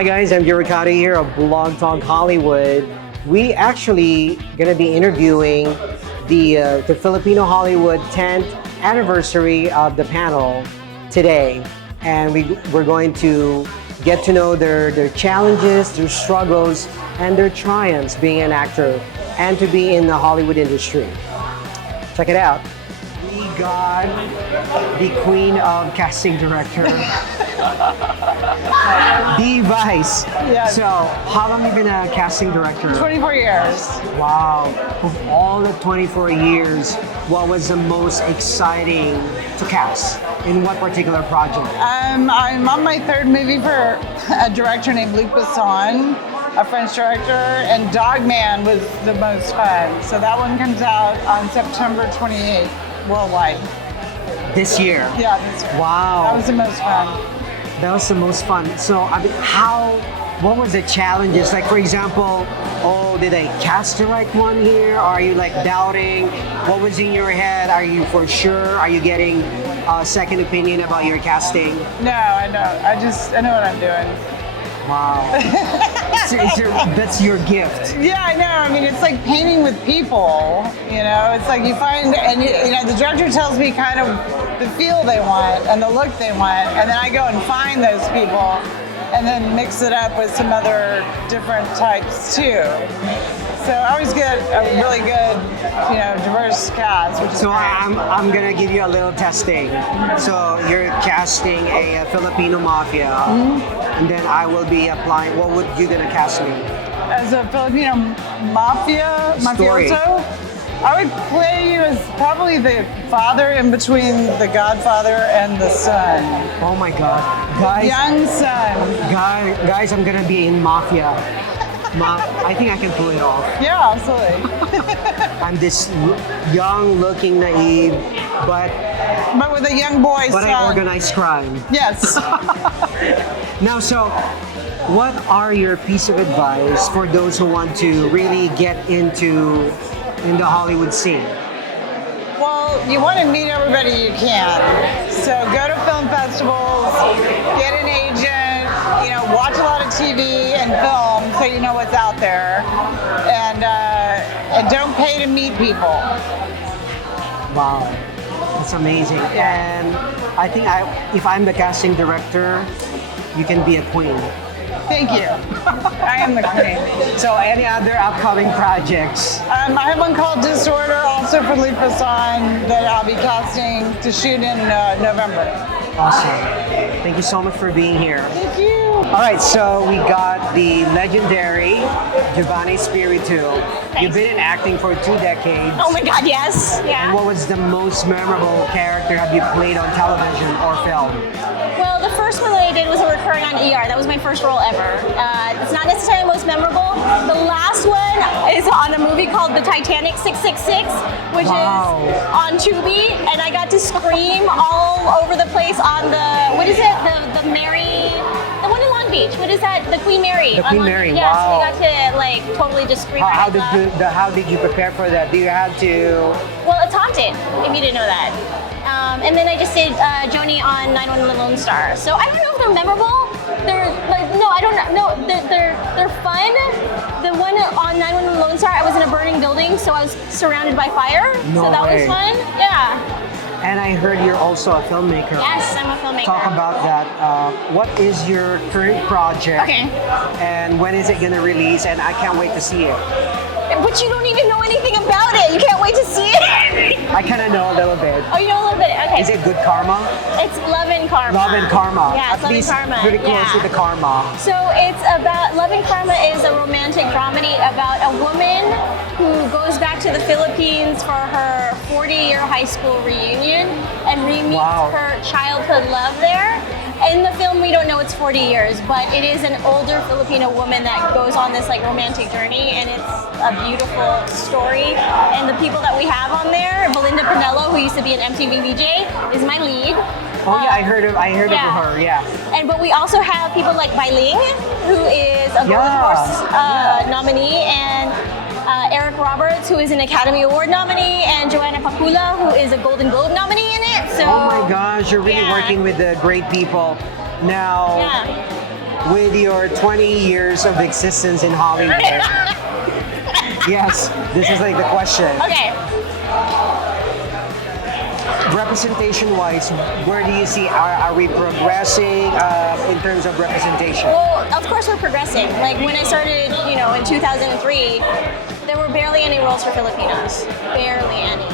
Hi guys, I'm Ricardo here of Blogtalk Hollywood. We actually gonna be interviewing the Filipino Hollywood 10th anniversary of the panel today, and we're going to get to know their challenges, their struggles, and their triumphs being an actor and to be in the Hollywood industry. Check it out. We got the queen of casting director, the Vice. Yes. So, how long have you been a casting director? 24 years. Wow. Of all the 24 years, what was the most exciting to cast? In what particular project? I'm on my third movie for a director named Luc Besson, a French director, and Dog Man was the most fun. So that one comes out on September 28th worldwide. This year? Yeah, this year. Wow. That was the most fun. That was the most fun. So, I mean, what was the challenges? Like, for example, did I cast the right one here? Or are you like doubting? What was in your head? Are you for sure? Are you getting a second opinion about your casting? No, I know. I know what I'm doing. Wow. That's your gift. Yeah, I know. I mean, it's like painting with people. You know, it's like you find, and you know, the director tells me kind of the feel they want and the look they want, and then I go and find those people, and then mix it up with some other different types too. So I always get a really good, you know, diverse cast. Which is so great. I'm gonna give you a little testing. So you're casting a Filipino mafia, and then I will be applying. What would you gonna cast me? As a Filipino Story. mafioso, I would play you as probably the father in between the Godfather and the son. Oh my God, guys! Young son. Guys, I'm gonna be in mafia. I think I can pull it off. Yeah, absolutely. I'm this young-looking, naive, but But with a young boy son. I organize crime. Yes. Now, so what are your piece of advice for those who want to really get in the Hollywood scene? Well, you want to meet everybody you can. So go to film festivals, get an agent, you know, watch a lot of TV and film so you know what's out there, and don't pay to meet people. Wow, that's amazing. And I think if I'm the casting director, you can be a queen. Thank you. I am the queen. So any other upcoming projects? I have one called Disorder, also for Luc Besson, that I'll be casting to shoot in November. Awesome. Thank you so much for being here. Thank you. All right, so we got the legendary Giovanni Spiritu. You've been in acting for 2 decades. Oh my God, yes. And Yeah. what was the most memorable character have you played on television or film? Well, the first one that I did was a recurring on ER. That was my first role ever. It's not necessarily most memorable. The last one is on a movie called The Titanic 666, which Wow. is on Tubi, and I got to scream all over the place on the, what is it? The Mary, the one in Long Beach. What is that? The Queen Mary. The on Queen Long- Mary, Yeah, wow. so we got to like totally just scream. How right out how did you prepare for that? Do you have to? Well, it's haunted, if you didn't know that. And then I just did Joni on 911 Lone Star. So I don't know if they're memorable. They're like, no, I don't know. No, they're fun. The one on 911 Lone Star, I was in a burning building, so I was surrounded by fire. No so that way. was fun. Yeah. And I heard you're also a filmmaker. Yes, I'm a filmmaker. Talk about that. What is your current project? Okay. And when is it gonna release? And I can't wait to see it. But you don't even know anything about it. You can't wait to see it. I kind of know a little bit. Oh, you know a little bit. Okay. Is it Good Karma? It's Love and Karma. Love and Karma. Yeah, At it's Love and least Karma. pretty close Yeah. to the karma. So it's about, Love and Karma is a romantic dramedy about a woman who goes back to the Philippines for her 40-year high school reunion and re-meets Wow. her childhood love there. In the film, we don't know it's 40 years, but it is an older Filipino woman that goes on this like romantic journey, and it's a beautiful story. And the people that we have on there, Belinda Pinello, who used to be an MTV VJ, is my lead. Oh yeah, I heard of yeah. her. Yeah. And but we also have people like Bai Ling, who is a Golden Yeah, Horse yeah. nominee, and Eric Roberts, who is an Academy Award nominee, and Joanna Papula, who is a Golden Globe nominee in it. So Oh my gosh, you're really yeah. working with the great people. Now, Yeah. with your 20 years of existence in Hollywood. Yes, this is like the question. Okay. Representation-wise, where do you see, are we progressing in terms of representation? Well, of course we're progressing. Like when I started, in 2003, there were barely any roles for Filipinos. Barely any.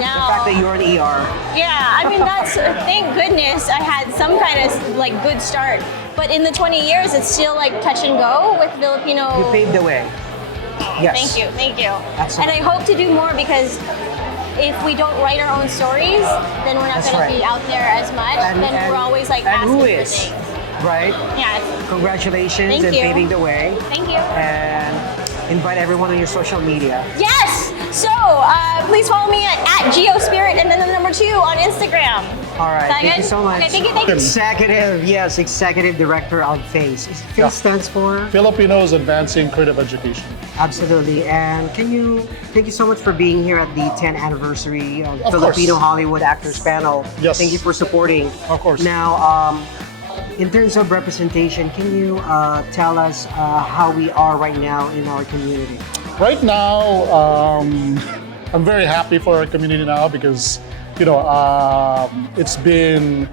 Now. The fact that you're an ER. Yeah, I mean that's thank goodness I had some kind of like good start. But in the 20 years, it's still like touch and go with Filipino. You paved the way. Yes. Thank you. Absolutely. And I hope to do more because if we don't write our own stories, then we're not That's going to be right. out there as much. Then we're always like and asking who for is, things. right? Yeah. Congratulations Thank and you. paving the way. Thank you. And invite everyone on your social media. Yes. So please follow me at GeoSpirit and then the number 2 on Instagram. All right. Is that Thank you good? so much. Okay, thank you. Executive Director of FACE. FACE stands for? Filipinos Advancing Creative Education. Absolutely. And thank you so much for being here at the 10th anniversary of Of Filipino course. Hollywood Actors Panel. Yes. Thank you for supporting. Of course. Now, in terms of representation, can you tell us how we are right now in our community? Right now, I'm very happy for our community now because, it's been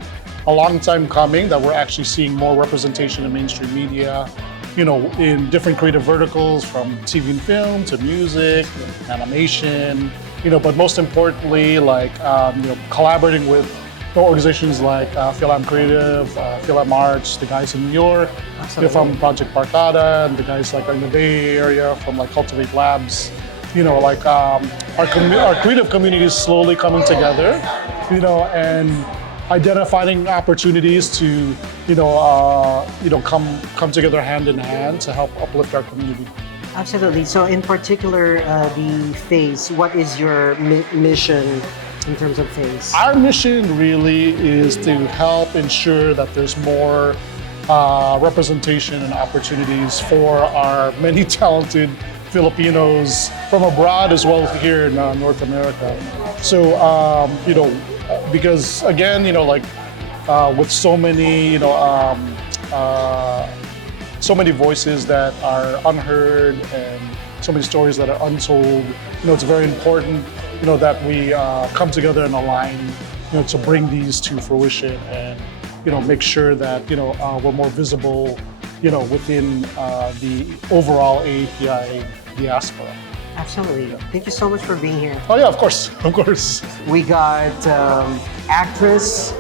a long time coming that we're actually seeing more representation in mainstream media, in different creative verticals from TV and film to music, animation, but most importantly, like, collaborating with organizations like FilAm Creative, FilAm Arts, the guys in New York, from Project Barcada, and the guys like in the Bay Area from like Cultivate Labs. Our creative community is slowly coming together, and identifying opportunities to, come together hand in hand to help uplift our community. Absolutely. So in particular, the FACE, what is your mission in terms of FACE? Our mission really is to help ensure that there's more representation and opportunities for our many talented Filipinos from abroad as well as here in North America. So, because again, with so many, so many voices that are unheard and so many stories that are untold, it's very important, that we come together and align, to bring these to fruition and, make sure that, we're more visible, within the overall API diaspora. Absolutely. Thank you so much for being here. Oh yeah, of course. We got actress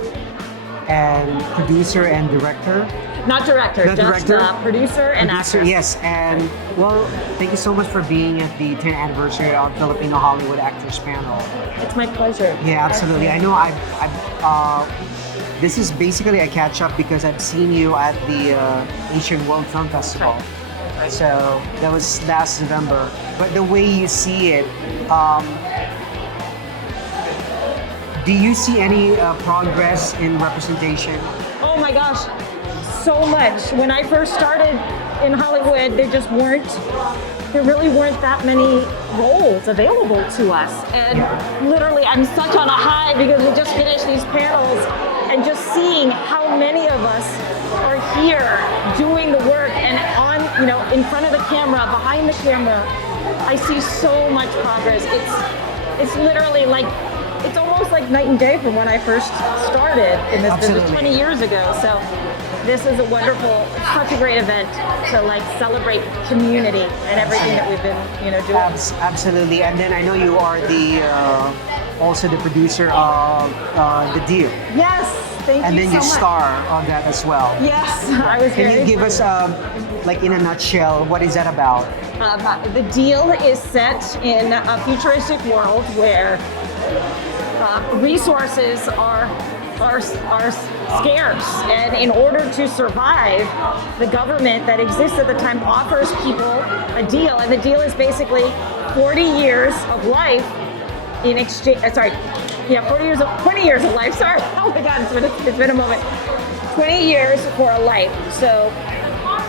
and producer and director. Not director, Not just director? Producer and Producer, actress. yes. And well, thank you so much for being at the 10th anniversary of Filipino Hollywood Actors Panel. It's my pleasure. Yeah, absolutely. I know this is basically a catch up because I've seen you at the Asian World Film Festival. Right. So that was last November. But the way you see it, do you see any progress in representation? Oh my gosh, so much. When I first started in Hollywood, there really weren't that many roles available to us. And literally, I'm such on a high because we just finished these panels and just seeing how many of us are here doing the work and on, in front of the camera, behind the camera. I see so much progress. It's literally like, it's almost like night and day from when I first started in this business 20 years ago. So this is a wonderful, such a great event to like celebrate community and everything that we've been, doing. Absolutely. And then I know you are also the producer of The Deal. Yes, thank And you then so you much. star on that as well. Yes, I was Can very you give us, like in a nutshell, what is that about? The Deal is set in a futuristic world where resources are scarce, and in order to survive, the government that exists at the time offers people a deal, and the deal is basically 40 years of life in exchange. 20 years of life. Sorry, oh my God, it's been a moment. 20 years for a life. So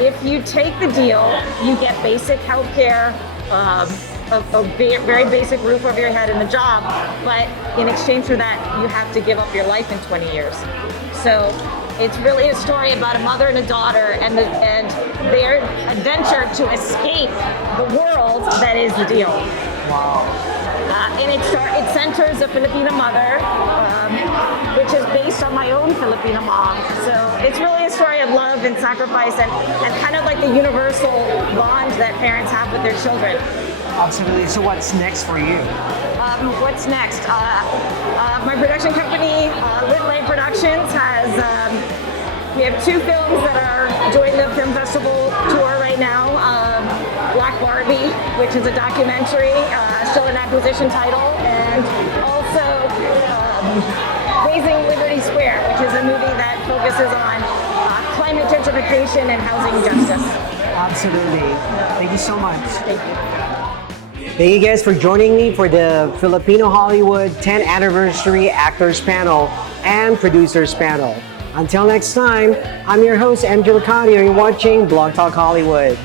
if you take the deal, you get basic health care, a very basic roof over your head and a job, but in exchange for that, you have to give up your life in 20 years. So It's really a story about a mother and a daughter and their adventure to escape the world that is the deal. Wow. And it centers a Filipino mother, which is based on my own Filipino mom. So it's really a story of love and sacrifice and kind of like the universal bond that parents have with their children. Absolutely. So what's next for you? What's next? My production company, Lit Light Productions, we have 2 films that are doing the film festival tour right now. Black Barbie, which is a documentary, still an acquisition title, and also Raising Liberty Square, which is a movie that focuses on climate gentrification and housing justice. Absolutely. Thank you so much. Thank you. Thank you guys for joining me for the Filipino Hollywood 10th Anniversary Actors Panel and Producers Panel. Until next time, I'm your host, MJ Ricardo, and you're watching Blogtalk Hollywood.